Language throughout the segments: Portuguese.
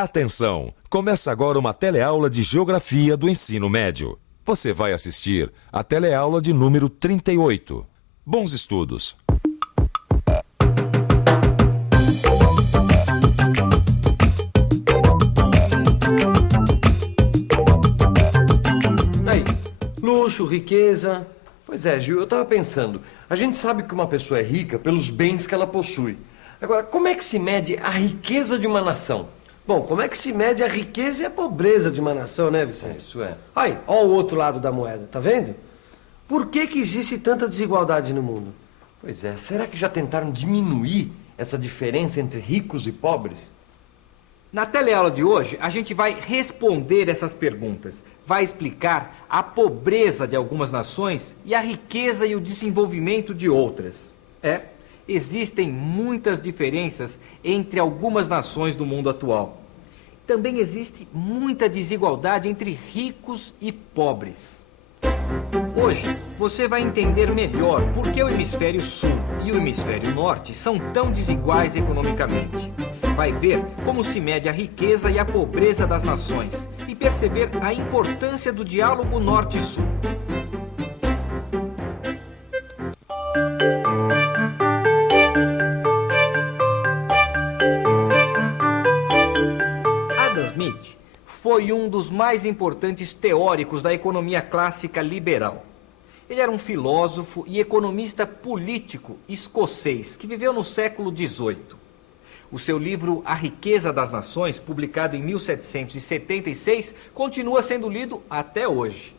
Atenção! Começa agora uma teleaula de Geografia do Ensino Médio. Você vai assistir a teleaula de número 38. Bons estudos! Aí, luxo, riqueza... Pois é, Gil, eu estava pensando, a gente sabe que uma pessoa é rica pelos bens que ela possui. Agora, como é que se mede a riqueza de uma nação? Bom, como é que se mede a riqueza e a pobreza de uma nação, né, Vicente? Isso é. Aí, ó o outro lado da moeda, tá vendo? Por que existe tanta desigualdade no mundo? Pois é, será que já tentaram diminuir essa diferença entre ricos e pobres? Na teleaula de hoje, a gente vai responder essas perguntas. Vai explicar a pobreza de algumas nações e a riqueza e o desenvolvimento de outras. Existem muitas diferenças entre algumas nações do mundo atual. Também existe muita desigualdade entre ricos e pobres. Hoje, você vai entender melhor por que o hemisfério sul e o hemisfério norte são tão desiguais economicamente. Vai ver como se mede a riqueza e a pobreza das nações e perceber a importância do diálogo norte-sul. Adam Smith foi um dos mais importantes teóricos da economia clássica liberal. Ele era um filósofo e economista político escocês que viveu no século XVIII. O seu livro A Riqueza das Nações, publicado em 1776, continua sendo lido até hoje.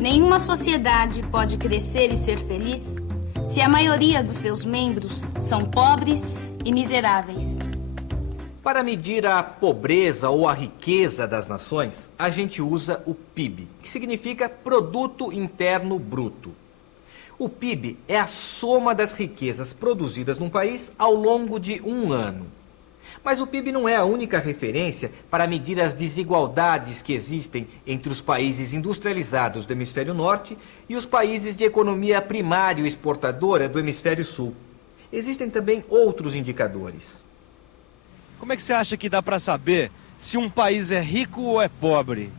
Nenhuma sociedade pode crescer e ser feliz se a maioria dos seus membros são pobres e miseráveis. Para medir a pobreza ou a riqueza das nações, a gente usa o PIB, que significa Produto Interno Bruto. O PIB é a soma das riquezas produzidas num país ao longo de um ano. Mas o PIB não é a única referência para medir as desigualdades que existem entre os países industrializados do hemisfério norte e os países de economia primária exportadora do hemisfério sul. Existem também outros indicadores. Como é que você acha que dá para saber se um país é rico ou é pobre?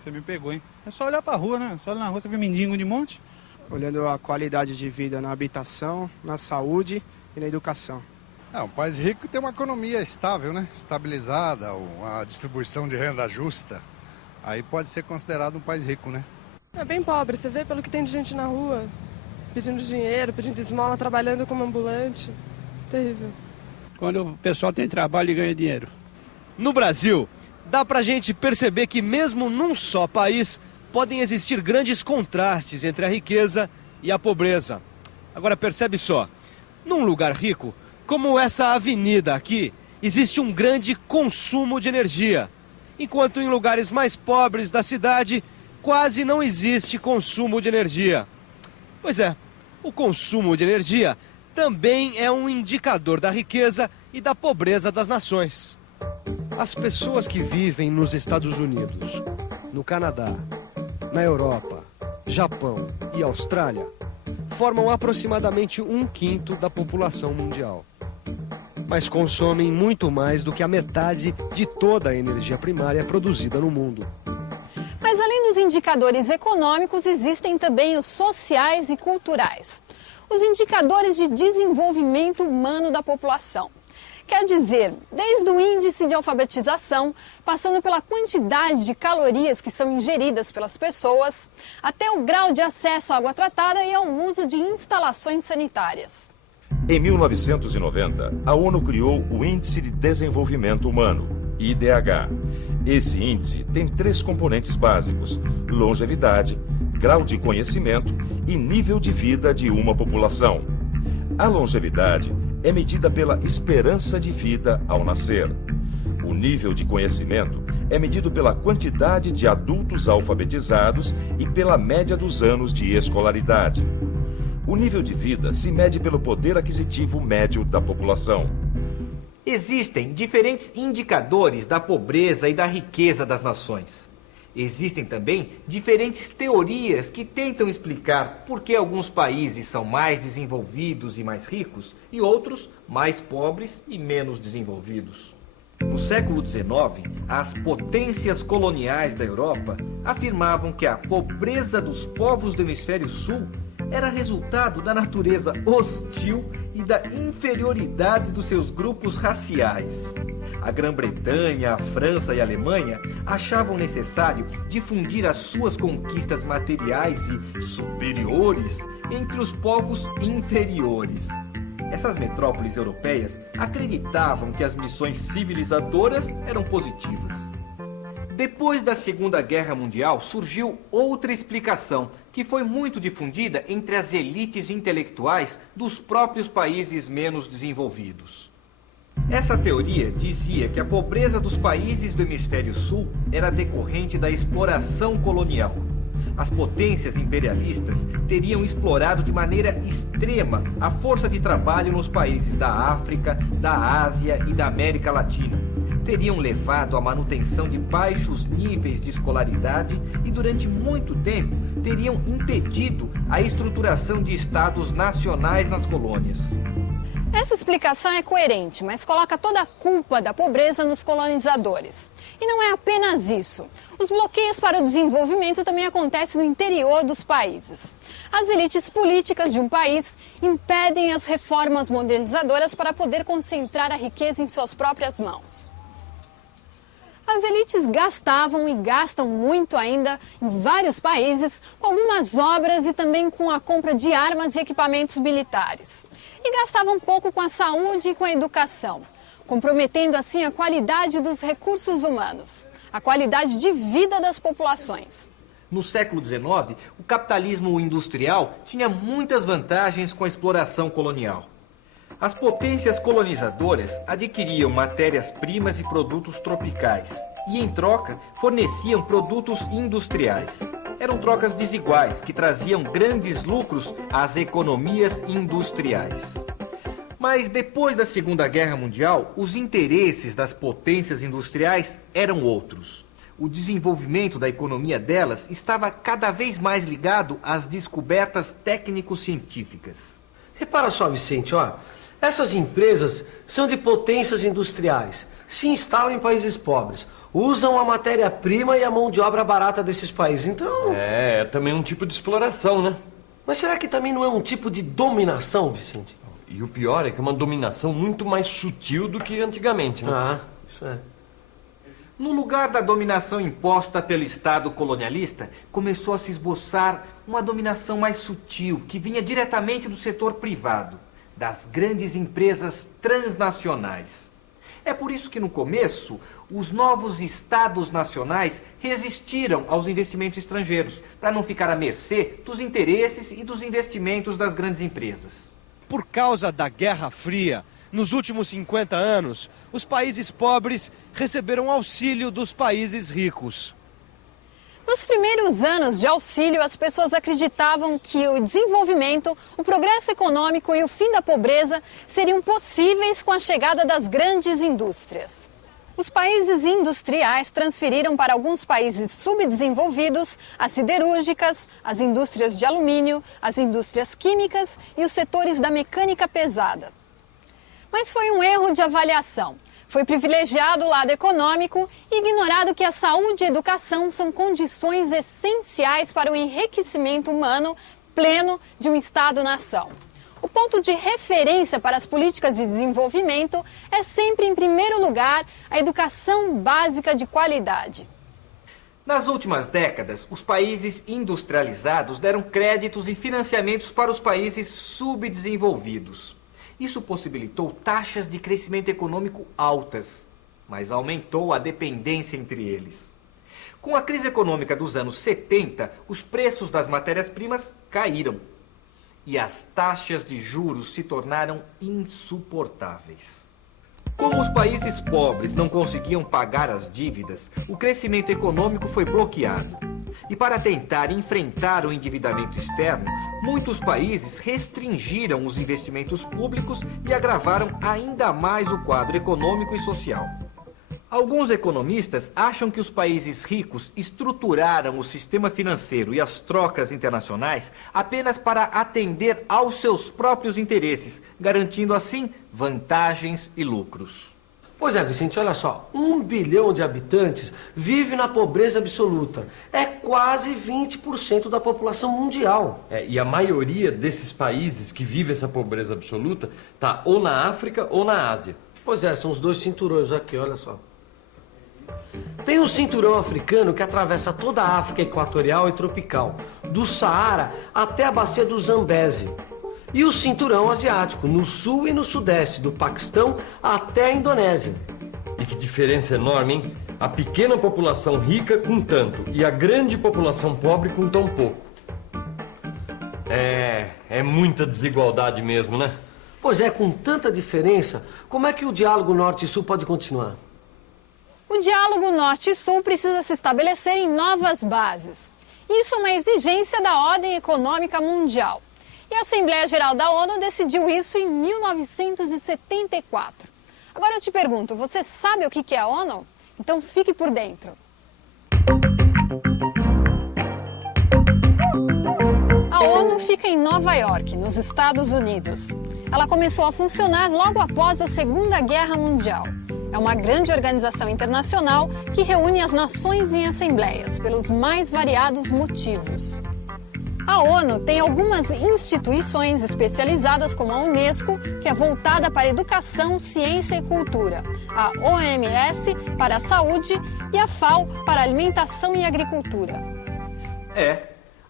Você me pegou, hein? É só olhar pra rua, né? Só olhar na rua, você vê mendigo de monte. Olhando a qualidade de vida na habitação, na saúde e na educação. Um país rico tem uma economia estável, né? Estabilizada, uma distribuição de renda justa. Aí pode ser considerado um país rico, né? É bem pobre, você vê pelo que tem de gente na rua, pedindo dinheiro, pedindo esmola, trabalhando como ambulante. Terrível. Quando o pessoal tem trabalho e ganha dinheiro. No Brasil, dá pra gente perceber que mesmo num só país podem existir grandes contrastes entre a riqueza e a pobreza. Agora percebe só, num lugar rico, como essa avenida aqui, existe um grande consumo de energia, enquanto em lugares mais pobres da cidade quase não existe consumo de energia. Pois é, o consumo de energia também é um indicador da riqueza e da pobreza das nações. As pessoas que vivem nos Estados Unidos, no Canadá, na Europa, Japão e Austrália formam aproximadamente 1/5 da população mundial. Mas consomem muito mais do que a metade de toda a energia primária produzida no mundo. Mas além dos indicadores econômicos, existem também os sociais e culturais. Os indicadores de desenvolvimento humano da população. Quer dizer, desde o índice de alfabetização, passando pela quantidade de calorias que são ingeridas pelas pessoas, até o grau de acesso à água tratada e ao uso de instalações sanitárias. Em 1990, a ONU criou o Índice de Desenvolvimento Humano, IDH. Esse índice tem 3 componentes básicos: longevidade, grau de conhecimento e nível de vida de uma população. A longevidade é medida pela esperança de vida ao nascer. O nível de conhecimento é medido pela quantidade de adultos alfabetizados e pela média dos anos de escolaridade. O nível de vida se mede pelo poder aquisitivo médio da população. Existem diferentes indicadores da pobreza e da riqueza das nações. Existem também diferentes teorias que tentam explicar por que alguns países são mais desenvolvidos e mais ricos e outros mais pobres e menos desenvolvidos. No século XIX, as potências coloniais da Europa afirmavam que a pobreza dos povos do hemisfério sul era resultado da natureza hostil e da inferioridade dos seus grupos raciais. A Grã-Bretanha, a França e a Alemanha achavam necessário difundir as suas conquistas materiais e superiores entre os povos inferiores. Essas metrópoles europeias acreditavam que as missões civilizadoras eram positivas. Depois da Segunda Guerra Mundial, surgiu outra explicação, que foi muito difundida entre as elites intelectuais dos próprios países menos desenvolvidos. Essa teoria dizia que a pobreza dos países do hemisfério sul era decorrente da exploração colonial. As potências imperialistas teriam explorado de maneira extrema a força de trabalho nos países da África, da Ásia e da América Latina. Teriam levado à manutenção de baixos níveis de escolaridade e, durante muito tempo, teriam impedido a estruturação de estados nacionais nas colônias. Essa explicação é coerente, mas coloca toda a culpa da pobreza nos colonizadores. E não é apenas isso. Os bloqueios para o desenvolvimento também acontecem no interior dos países. As elites políticas de um país impedem as reformas modernizadoras para poder concentrar a riqueza em suas próprias mãos. As elites gastavam e gastam muito ainda em vários países com algumas obras e também com a compra de armas e equipamentos militares. E gastavam pouco com a saúde e com a educação, comprometendo assim a qualidade dos recursos humanos, a qualidade de vida das populações. No século XIX, o capitalismo industrial tinha muitas vantagens com a exploração colonial. As potências colonizadoras adquiriam matérias-primas e produtos tropicais e, em troca, forneciam produtos industriais. Eram trocas desiguais que traziam grandes lucros às economias industriais. Mas depois da Segunda Guerra Mundial, os interesses das potências industriais eram outros. O desenvolvimento da economia delas estava cada vez mais ligado às descobertas técnico-científicas. Repara só, Vicente, ó. Essas empresas são de potências industriais, se instalam em países pobres, usam a matéria-prima e a mão de obra barata desses países, então... É também um tipo de exploração, né? Mas será que também não é um tipo de dominação, Vicente? E o pior é que é uma dominação muito mais sutil do que antigamente, né? Ah, isso é. No lugar da dominação imposta pelo Estado colonialista, começou a se esboçar uma dominação mais sutil, que vinha diretamente do setor privado, das grandes empresas transnacionais. É por isso que, no começo, os novos estados nacionais resistiram aos investimentos estrangeiros, para não ficar à mercê dos interesses e dos investimentos das grandes empresas. Por causa da Guerra Fria, nos últimos 50 anos, os países pobres receberam auxílio dos países ricos. Nos primeiros anos de auxílio, as pessoas acreditavam que o desenvolvimento, o progresso econômico e o fim da pobreza seriam possíveis com a chegada das grandes indústrias. Os países industriais transferiram para alguns países subdesenvolvidos as siderúrgicas, as indústrias de alumínio, as indústrias químicas e os setores da mecânica pesada. Mas foi um erro de avaliação. Foi privilegiado o lado econômico e ignorado que a saúde e a educação são condições essenciais para o enriquecimento humano pleno de um Estado-nação. O ponto de referência para as políticas de desenvolvimento é sempre, em primeiro lugar, a educação básica de qualidade. Nas últimas décadas, os países industrializados deram créditos e financiamentos para os países subdesenvolvidos. Isso possibilitou taxas de crescimento econômico altas, mas aumentou a dependência entre eles. Com a crise econômica dos anos 70, os preços das matérias-primas caíram e as taxas de juros se tornaram insuportáveis. Como os países pobres não conseguiam pagar as dívidas, o crescimento econômico foi bloqueado. E para tentar enfrentar o endividamento externo, muitos países restringiram os investimentos públicos e agravaram ainda mais o quadro econômico e social. Alguns economistas acham que os países ricos estruturaram o sistema financeiro e as trocas internacionais apenas para atender aos seus próprios interesses, garantindo assim vantagens e lucros. Pois é, Vicente, olha só. 1 bilhão de habitantes vive na pobreza absoluta. É quase 20% da população mundial. E a maioria desses países que vive essa pobreza absoluta tá ou na África ou na Ásia. Pois é, são os 2 cinturões aqui, olha só. Tem o cinturão africano que atravessa toda a África equatorial e tropical, do Saara até a bacia do Zambeze. E o cinturão asiático, no sul e no sudeste, do Paquistão até a Indonésia. E que diferença enorme, hein? A pequena população rica com tanto e a grande população pobre com tão pouco. É muita desigualdade mesmo, né? Pois é, com tanta diferença, como é que o diálogo norte e sul pode continuar? O diálogo norte e sul precisa se estabelecer em novas bases. Isso é uma exigência da ordem econômica mundial. E a Assembleia Geral da ONU decidiu isso em 1974. Agora eu te pergunto, você sabe o que é a ONU? Então fique por dentro. A ONU fica em Nova York, nos Estados Unidos. Ela começou a funcionar logo após a Segunda Guerra Mundial. É uma grande organização internacional que reúne as nações em assembleias pelos mais variados motivos. A ONU tem algumas instituições especializadas, como a Unesco, que é voltada para a educação, ciência e cultura, a OMS para a saúde e a FAO para a alimentação e agricultura.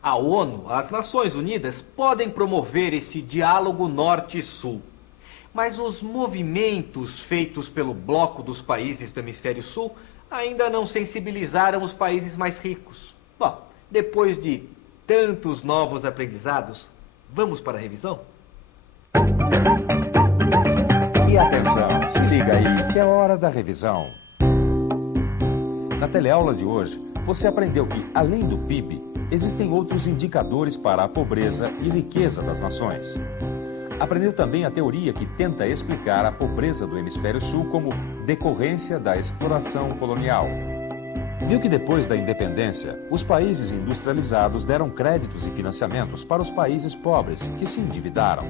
A ONU, as Nações Unidas, podem promover esse diálogo norte e sul. Mas os movimentos feitos pelo bloco dos países do Hemisfério Sul ainda não sensibilizaram os países mais ricos. Bom, depois de tantos novos aprendizados, vamos para a revisão? E atenção, se liga aí, que é hora da revisão. Na teleaula de hoje, você aprendeu que, além do PIB, existem outros indicadores para a pobreza e riqueza das nações. Aprendeu também a teoria que tenta explicar a pobreza do Hemisfério Sul como decorrência da exploração colonial. Viu que depois da independência, os países industrializados deram créditos e financiamentos para os países pobres, que se endividaram.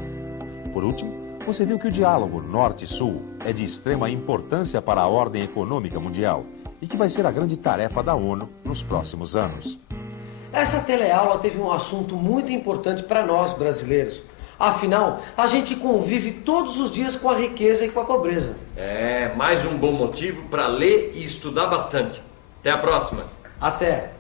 Por último, você viu que o diálogo norte-sul é de extrema importância para a ordem econômica mundial e que vai ser a grande tarefa da ONU nos próximos anos. Essa teleaula teve um assunto muito importante para nós brasileiros. Afinal, a gente convive todos os dias com a riqueza e com a pobreza. Mais um bom motivo para ler e estudar bastante. Até a próxima. Até.